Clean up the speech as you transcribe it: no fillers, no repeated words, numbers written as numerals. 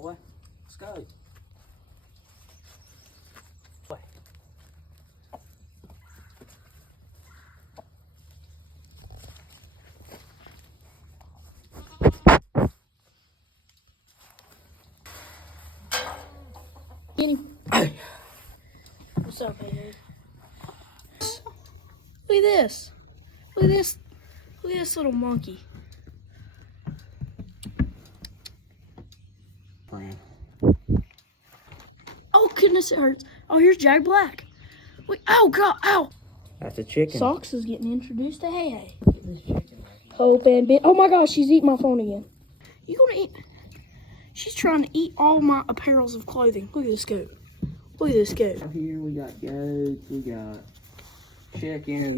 boy. Let's go. Boy. Hey. What's up, hey? Look at this. Look at this. Look at this little monkey. Oh goodness, it hurts. Oh, here's Jack Black. Wait, ow, God, ow. That's a chicken. Socks is getting introduced to Hey Hey. Hope and Ben. Oh my gosh, she's eating my phone again. You gonna eat? She's trying to eat all my apparels of clothing. Look at this goat. Look at this goat. Here we got goats, we got chickens.